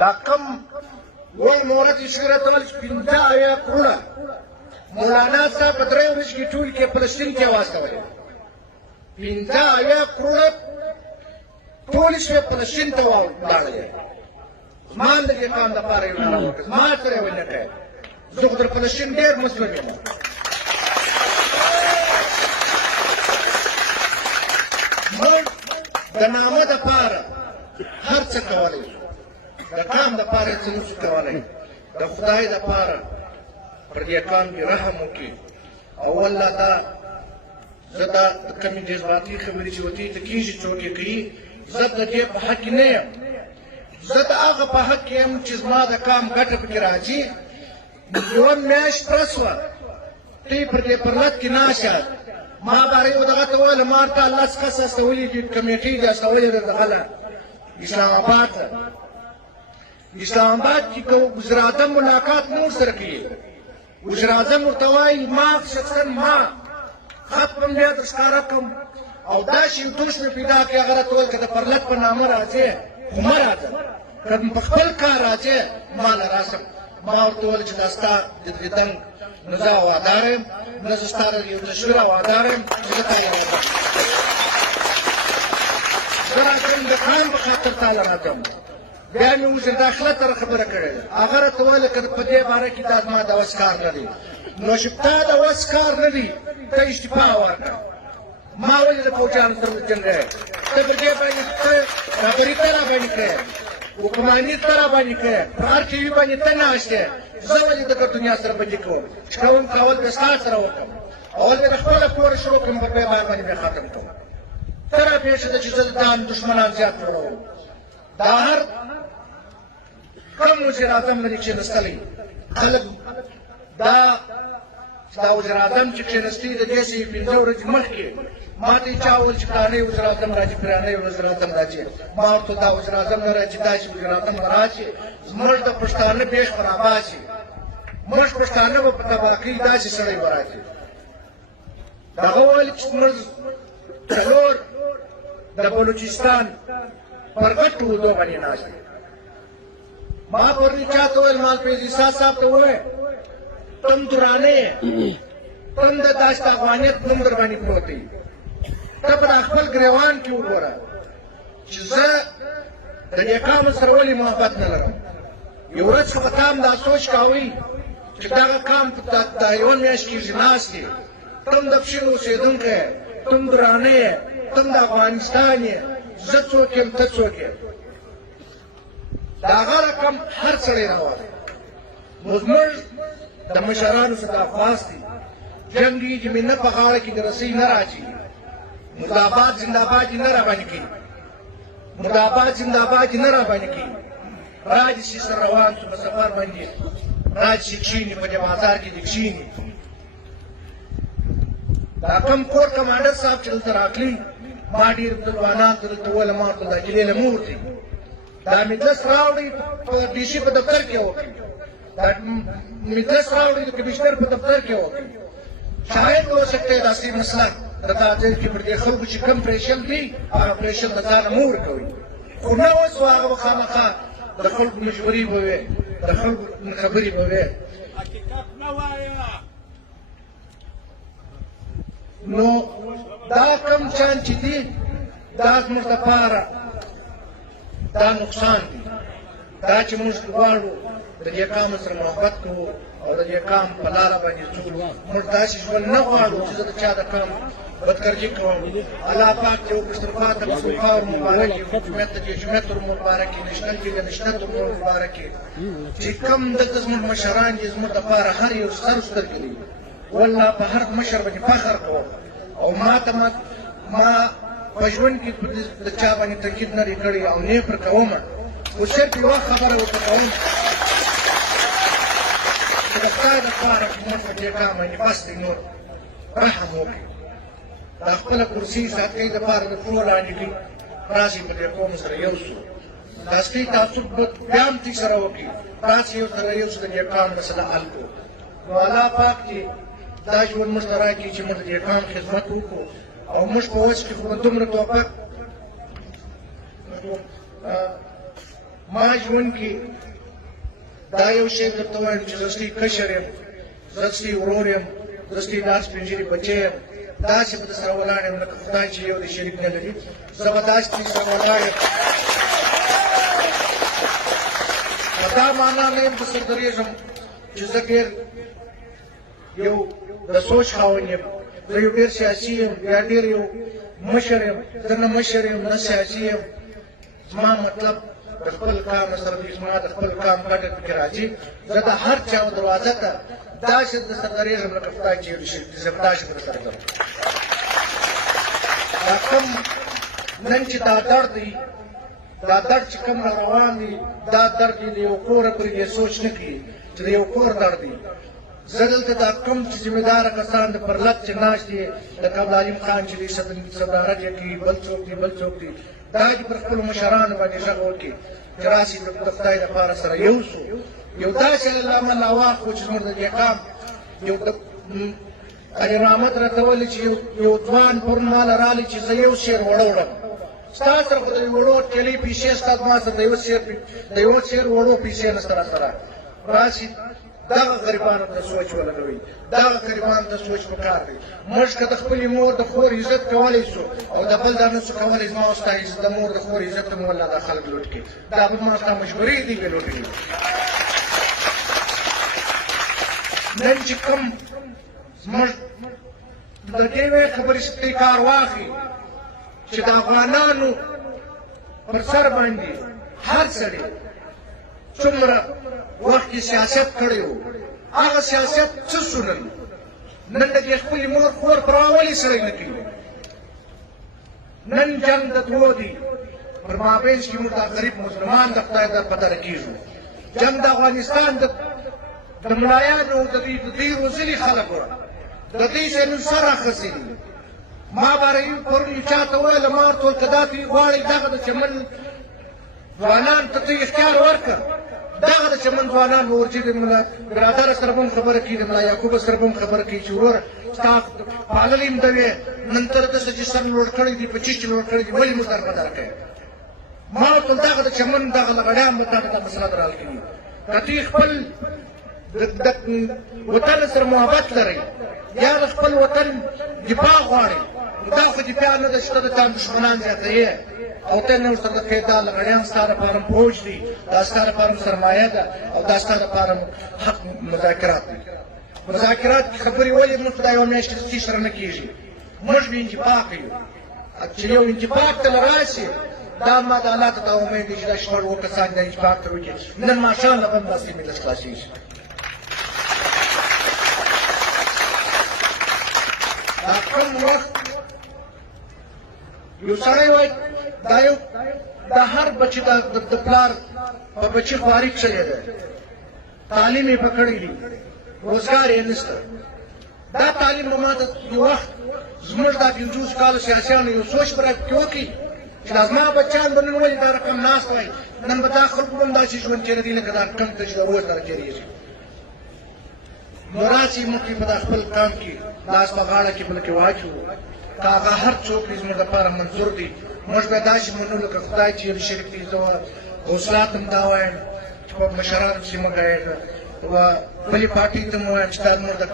دا کم لوی مورد یې شکر ته ویل چې 50 کروړه مولانا صاحب په 3 ورځې کې ټول کې فلسطین کې واستولې 50 کروړه ټول شپې فلسطین ته ولاړلې زما د دې قام دپاره یې لاره وکړه زما سره یې ونه کړی زه خو در فلسطین ډېر مسلم یم موږ د نامه دپاره هر څه کولی شو د قام دپاره یې څه نشو کولی د خدای دپاره پر دې قام کې رحم وکړي او والله دا زه دا کمې جذباتي خبرې چې ورته ته کېږي څوک یې کوي زه د دې په حق کې نه یم زه د هغه په حق کې یم چې زما د قام ګټه پکې راځي یوه میاشت پوره شوه ته یې پر دې پرلت کې ناست یاست ما باره یو دغه ته وویل ما ورته لس کس استولي دي کمیټې دي استولې ده دغه له اسلام آباد ته اسلام آباد کې که وزیر اعظم ملاقات نور سره کوي وزیر اعظم ورته وایي ما شخصا ما خط به م بیا در ښکاره کړم او داسې یو دوست مې پیدا کړي هغه راته وویل که د پرلت په نامه راځې خو مه راځه که په خپل کار راځې ما له راسه ما ورته وویل چې دا ستا د دیدن نه زه هواداره یم نه زه ستا د یو تصویر هواداره یم چې زه تا یې راځم زه راځم د قام په خاطر تا له راځم بیا مې وزیر داخله سره خبره کړې ده هغه راته ویل که په دې باره کې دا زما د وس کار نه دی نو چې تا د وس کار نه دی ته استعفا ورکړه ما ولې د فوجیانو سره وجنګېږې ته په دې باندې ته خبرې ته راباندې کړې حکمراني ته راباندې کړې په هر ټي وي باندې ته ناست یې زه ولې د دنیا سره بندي کوم چې کوم کول به ستا سره وکړم اول به د خپله پوره شروع کړم په بیا باندې مې ختم کړم ته راپېښه ده چې زه د ځان دښمنان زیات جوړوم دا هر کم وزیر اعظم لري کښېنستلی خلک دا وزیر اعظم چې کښېنستی د دې څه 15 ورځې مخکې ما ته یې چا وویل چې فلانی وزیر اعظم راځي فلانی وزیر اعظم راځي ما ورته دا وزیر اعظم نه راځي داسې وزیر اعظم نه راشي زموږ د پښتانه بیخ به راباسي موږ پښتانه به په تباهۍ داسې سړی به راځي دغه وویل چې زموږ څلور د بلوچستان پر غټو اوږدو باندې ناست دي ما پرې چا ته وویل مالپریز عیسی صاحب ته ووایه تم درانه یې تم د داشت افغانیت نوم در باندې پروت دی ته په خپل ګریوان کې وګوره چې زه د دې قام سره ولې محبت نه لرم یو ورځ خو به تا هم دا سوچ کوئ چې دغه قام دا یوه میاشت کېږي ناست دی تم د پښین اوسېدونکی یې تم درانه یې تم د افغانستان یې زه څوک یم ته څوک یې د هغه رقم هر سړی راوړي نو زموږ د مشرانو څخه افغاس دي جنګېږي مې نه په غاړه کې د رسۍ نه راځي مرداباد زنده‌باد یې نه راباندې کوي مرداباد زنده‌باد یې نه راباندې کوي راځي چې سره روان شو په سفر باندې راځي چې کښېني په دې بازار کې دې کښېني دا کم کور کمانډر صاحب چې دلته راغلي ما ډېر ځوانان دلته وویل ما ورته دا جلې له مور دي دا مجلس راوړئ په ډي سي په دفتر کې وکړي دا مجلس راوړئ د کمشنر په دفتر کې وکړي شاید هو سکتا ہے داسې مسله د تعدیل کې پر دې خلکو چې کم پریشن دي هغه پریشن د ځانه مه ورکوئ خو نه اوس هغه به خامخا د خلکو مشورې به وې د خلکو خبرې به وې نو دا کم شیان چې دي دا زموږ دپاره دا نقصان دی دا چې موږ غواړو د دې قام سره محبت کوو او د دې قام په لاره باندې ځو موږ داسې ژوند نه غواړو چې زه د چا د قام بدکرجي کوم الله پاک چې وکړي ته مصطفی مبارک جمعه ته جمعه تر مبارک نشنل کې نشنل تر مبارک چې کوم د زموږ مشران دي زموږ دپاره هر یو سر سترګې دي والله په هر مشر باندې فخر کوم او ما ته ما په ژوند کې د چا باندې تاکید نه دی کړی او نه یې پر کومه خو صرف یوه خبره ورته کوم چې د ستا دپاره چې موږ په دې کار باندې بس دی نور رحم وکړي دا خپله کرسي ساتۍ دپاره د پښو لاندې کړي راسئ په دې قوم سره یو شو دا سپي تعصب بیا هم دوی سره وکړي راسئ یو سره یو شو د دې قام مسله حل کړو نو الله پاک چې دا ژوند موږ ته راکړي چې موږ د دې قام خدمت وکړو او موږ په وس کې خو دومره توفیق ما ژوند کې دا یو شی درته وایم چې زه ستی کشر یم، زه ستی ورور یم، زه ستی دا سپین ږیري بچی یم، داسې به درسره ولاړ یم لکه خدای چې یو د شریک نه لري، زه به داسې درسره ولاړ یم. دا معنا نه یم درسره درېږم چې زه ډېر یو د سوچ خاوند یم، زه یو ډېر سیاسي یم یا ډېر یو مشر یم. زه نه مشر یم نه سیاسي یم. زما مطلب د خپل کار نه سره دی، زما د خپل کار ګټه پکې راځي. زه د هر چا دروازه ته داسې درسره درېږم لکه خدای چې یو شي، زه به داسې درسره ځم. دا کوم نن چې دا درد دی، دا درد چې کوم را روان دی، دا درد دی د یو کوره پورې دې سوچ نه کړي چې د یو کور درد دی. زه دلته دا کوم چې ذمهداره کسان د پر لک چې ناست دي، لکه عبدالعلیم خان چې دی صدارت یې کوي، بل څوک دی بل څوک دی، دا دې پر خپلو مشرانو باندې غږ وکړي چې راسئ د خدای لپاره سره یو سو. یو داسې علامه نواخ و چې زموږ د دې قام یو علي رحمت راته ویلي چې یو ځوان پرون ماله رالی چې زه یو سیر وړه وړم. ستا سره خو د وړو ټلې پیسې ستا زما سره د یو سیر وړو پیسې نشته راسره. راشي دغه غریبانو ته سوچ ولګوئ، دغه غریبانو ته سوچ پکار دی. موږ که د خپلې مور د خور عزت کولی سو او د بل دا نه سو کولی، زما او ستا عزت د مور د خور عزت ته مو والله دا خلک لوټ کړي. دا به زما ستا مشورې دي بې لوټ کړي. نن چې کوم زموږ د دې وې خبرې سپی کار واخلي چې د افغانانو پر سر باندې هر سړی څومره وخت کې سیاست کړی و، هغه سیاست څه شو نن؟ نن د دې خپلې مور خور پروا ولې سړی نه کوي؟ نن جنګ د دوو دی، پر مابینځ کې موږ دا غریب مسلمان د خدای در په در کېږو. جنګ د افغانستان د ملایانو د دې روزلي خلکو د دې ځای نن سر اخیستی دي. ما به پرون چاته ویله، ما ورته ویل که دا غواړئ دغه د چمن ځوانان ته ته اختیار ورکړه، دغه د چمن ځوانان به ورځي. د ملا برادر سره به هم خبره کوي، د ملا یعقوب سره به هم خبره کوي چې وروره ستا پاللې م ته وې، نن ته داسې چې سر لوړ کړی دي، په چیچ لوړ کړی دي، ولې موږ درمدار کوې؟ ما ورته ویل دغه د چمن دغه لغړیان به تا ته دا مسله در حل کوي. که دوی خپل د وطن سره محبت لرئ یا د خپل وطن دفاع غواړئ، دا خو دفاع نه ده چې ته د تا دښمنان زیاتوې او ته نه ورسره کوې. دا لغړیان ستا لپاره فوج دي، دا ستا لپاره سرمایه ده او دا ستا لپاره حق مذاکرات دي. مذاکرات کې خبرې ولې موږ خدای یوه میاشت کې سره نه کېږي؟ موږ به انتفاق یو، چې یو انتفاق ته راشي، دا ما د الله ته دا امید دی چې دا شپږ اووه کسان دا انتفاق ته وکړي. نن ماشاءالله به هم دا سیمې داسې خلاصېږي. دا کوم وخت یو سړی وایي دا هر بچی د پلار په بچي خواري کښلی دی، تعلیم یې پکړی دی، روزګار یې نشته. دا تعلیم به ما ته یو وخت زموږ دا 50 کالو سیاسیانو یو سوچ به راپکې وکړي چې دا زما بچیان به نن ولې دا رقم ناست وای، نن به دا خلکو به هم داسې ژوند تېره دي لکه دا رقم ته چې د روز سره تېرېږي. نو راسئ موږ په دا خپل کام کې لاس په غاړه کې بلکې واچوو. که هغه هر څوک وي زموږ لپاره منظور دی، موږ به داسې منو لکه خدای چې یو شریک دی. زه حوصلات هم دا وایم چې په مشرانو پسې مه ګایېږه، بلې پارټۍ ته مو وایم چې دا زموږ د